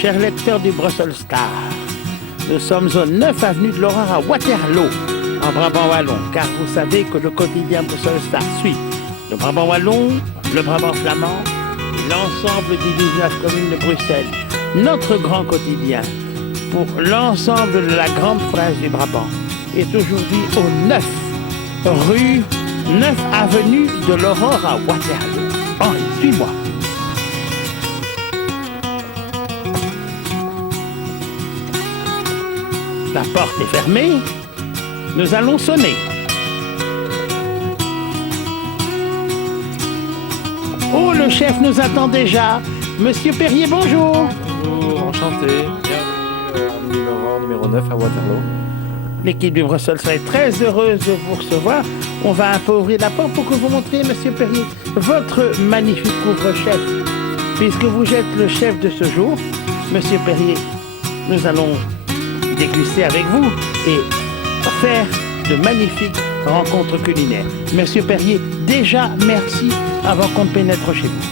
chers lecteurs du Brussels Star, nous sommes au 9 avenue de l'Aurore à Waterloo, en Brabant Wallon, car vous savez que le quotidien Brussels Star suit le Brabant Wallon, le Brabant Flamand et l'ensemble des 19 communes de Bruxelles. Notre grand quotidien pour l'ensemble de la grande province du Brabant est aujourd'hui au 9 rue 9 avenue de l'Aurore à Waterloo. Henri, suis-moi. La porte est fermée. Nous allons sonner. Oh, le chef nous attend déjà. Monsieur Perrier, bonjour. Bonjour, enchanté. Bienvenue à numéro 9 à Waterloo. L'équipe du Brussels est très heureuse de vous recevoir. On va un peu ouvrir la porte pour que vous montriez, Monsieur Perrier, votre magnifique couvre-chef. Puisque vous êtes le chef de ce jour, Monsieur Perrier, nous allons déguster avec vous et faire de magnifiques rencontres culinaires. Monsieur Perrier, déjà merci avant qu'on ne pénètre chez vous.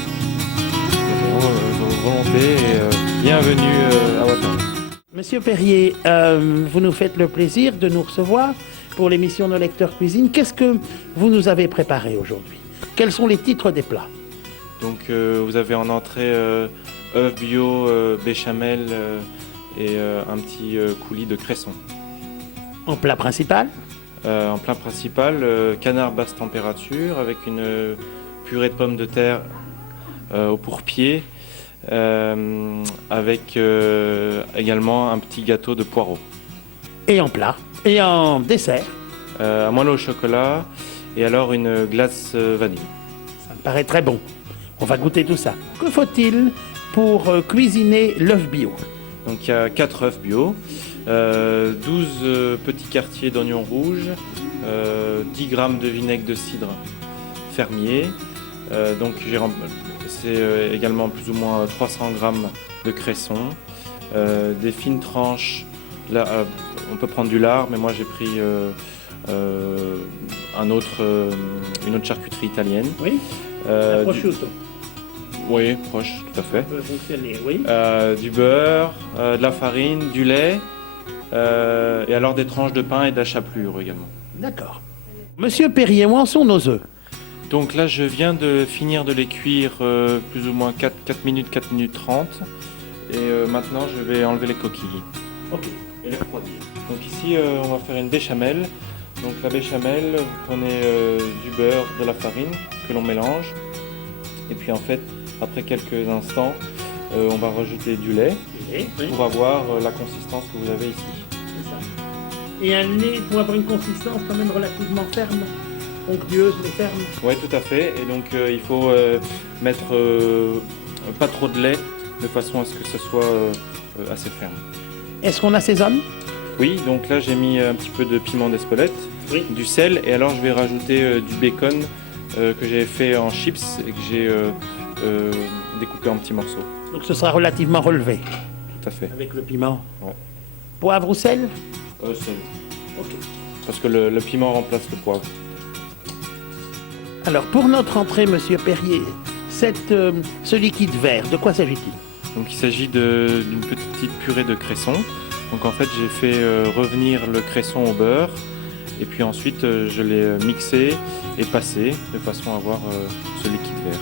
Vos volontés et bienvenue à Waterloo. Monsieur Perrier, vous nous faites le plaisir de nous recevoir pour l'émission Nos Lecteurs Cuisine. Qu'est-ce que vous nous avez préparé aujourd'hui? Quels sont les titres des plats? Donc vous avez en entrée œufs bio, béchamel et un petit coulis de cresson. En plat principal? En plat principal, canard basse température avec une purée de pommes de terre au pourpier avec également un petit gâteau de poireaux. Et en plat? Et en dessert? Un moelleux au chocolat et alors une glace vanille. Ça me paraît très bon. On va goûter tout ça. Que faut-il pour cuisiner l'œuf bio? Donc il y a 4 œufs bio, 12 petits quartiers d'oignons rouges, 10 g de vinaigre de cidre fermier. Donc c'est également plus ou moins 300 g de cresson, des fines tranches. Là, on peut prendre du lard, mais moi j'ai pris une autre charcuterie italienne. Oui. Prosciutto. Oui, proche, tout à fait. Ça peut fonctionner, oui. Du beurre, de la farine, du lait, et alors des tranches de pain et de la chapelure également. D'accord. Monsieur Perrier, où en sont nos œufs? Donc là, je viens de finir de les cuire plus ou moins 4 minutes, 4 minutes 30. Et maintenant, je vais enlever les coquilles. Ok. Et les refroidir. Donc ici, on va faire une béchamel. Donc la béchamel, vous prenez du beurre, de la farine que l'on mélange. Et puis en fait, après quelques instants, on va rajouter du lait pour avoir la consistance que vous avez ici. C'est ça. Et un lait pour avoir une consistance quand même relativement ferme, onctueuse mais ferme. Oui, tout à fait. Et donc il faut mettre pas trop de lait de façon à ce que ce soit assez ferme. Est-ce qu'on assaisonne? Oui, donc là j'ai mis un petit peu de piment d'Espelette, du sel et alors je vais rajouter du bacon que j'ai fait en chips et que j'ai découpé en petits morceaux. Donc ce sera relativement relevé. Tout à fait. Avec le piment. Ouais. Poivre ou sel? Sel. Ok. Parce que le piment remplace le poivre. Alors pour notre entrée, Monsieur Perrier, ce liquide vert, de quoi s'agit-il? Donc il s'agit d'une petite purée de cresson. Donc en fait j'ai fait revenir le cresson au beurre et puis ensuite je l'ai mixé et passé de façon à avoir ce liquide vert.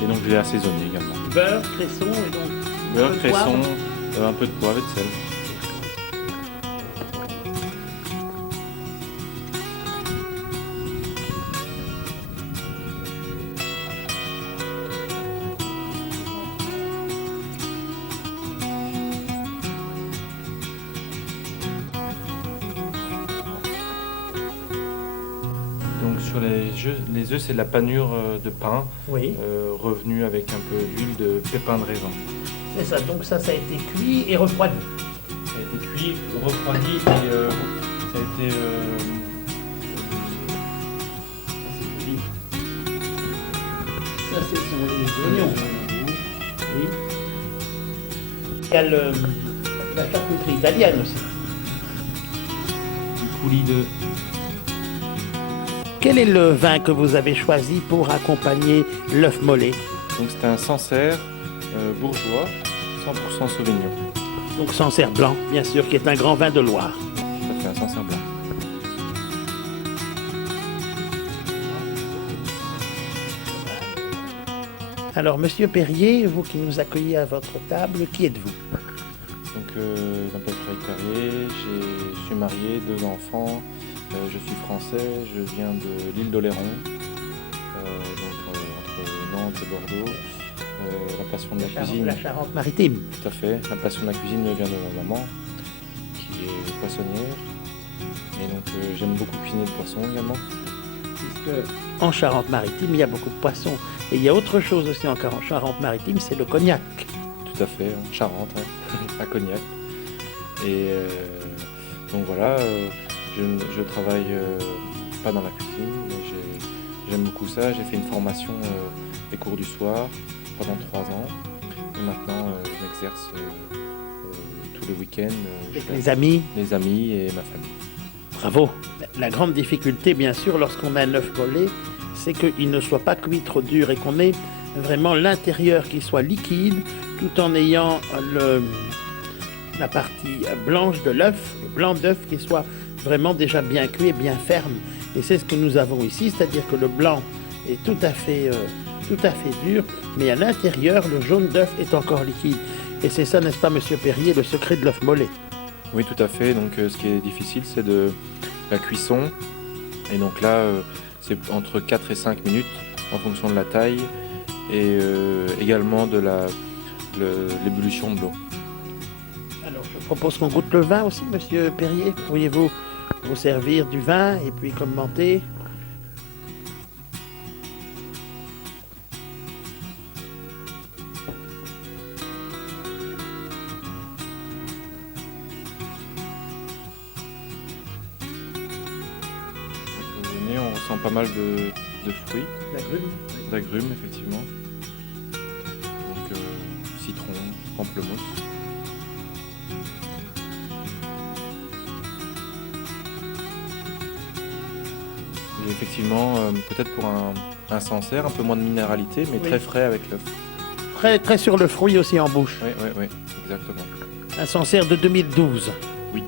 Et donc je l'ai assaisonné également. Beurre, cresson et donc beurre, cresson, un peu de poivre et de sel. Donc sur les œufs, c'est de la panure de pain revenue avec un peu d'huile de pépins de raisin. C'est ça, donc ça a été cuit et refroidi. Ça a été cuit, refroidi et ça a été... Ça, ce sont les oignons. Oui. Il y a la charcuterie italienne aussi. du coulis de... Quel est le vin que vous avez choisi pour accompagner l'œuf mollet? Donc c'est un Sancerre bourgeois 100% Sauvignon. Donc Sancerre blanc, bien sûr, qui est un grand vin de Loire. Ça fait un Sancerre blanc. Alors, Monsieur Perrier, vous qui nous accueillez à votre table, qui êtes-vous? Donc, je m'appelle Frédéric Perrier, je suis marié, 2 enfants, je suis français, je viens de l'île d'Oléron, entre Nantes et Bordeaux. La passion de la cuisine. La Charente-Maritime. Tout à fait. La passion de la cuisine me vient de ma maman, qui est poissonnière. Et donc, j'aime beaucoup cuisiner le poisson également. Puisque en Charente-Maritime, il y a beaucoup de poissons. Et il y a autre chose aussi en Charente-Maritime, c'est le cognac. Tout à fait, en Charente, à Cognac. Et donc voilà, je travaille pas dans la cuisine, mais j'aime beaucoup ça. J'ai fait une formation des cours du soir pendant 3 ans. Et maintenant, je m'exerce tous les week-ends. Avec les amis. Les amis et ma famille. Bravo. La grande difficulté, bien sûr, lorsqu'on a un œuf mollet, c'est qu'il ne soit pas cuit trop dur et qu'on ait vraiment l'intérieur qui soit liquide, tout en ayant la partie blanche de l'œuf, le blanc d'œuf qui soit vraiment déjà bien cuit et bien ferme. Et c'est ce que nous avons ici, c'est-à-dire que le blanc est tout à fait dur, mais à l'intérieur, le jaune d'œuf est encore liquide. Et c'est ça, n'est-ce pas, Monsieur Perrier, le secret de l'œuf mollet? Oui, tout à fait. Donc, ce qui est difficile, c'est de la cuisson. Et donc là, c'est entre 4 et 5 minutes, en fonction de la taille, et également de l'ébullition de l'eau. Alors, je propose qu'on goûte le vin aussi, Monsieur Perrier. Pourriez-vous vous servir du vin et puis commenter? On ressent pas mal de fruits, d'agrumes effectivement. Donc citron, pamplemousse. Et effectivement, peut-être pour un Sancerre, un peu moins de minéralité, mais Oui. très frais avec l'œuf. Très sur le fruit aussi en bouche. Oui, exactement. Un Sancerre de 2012. Oui.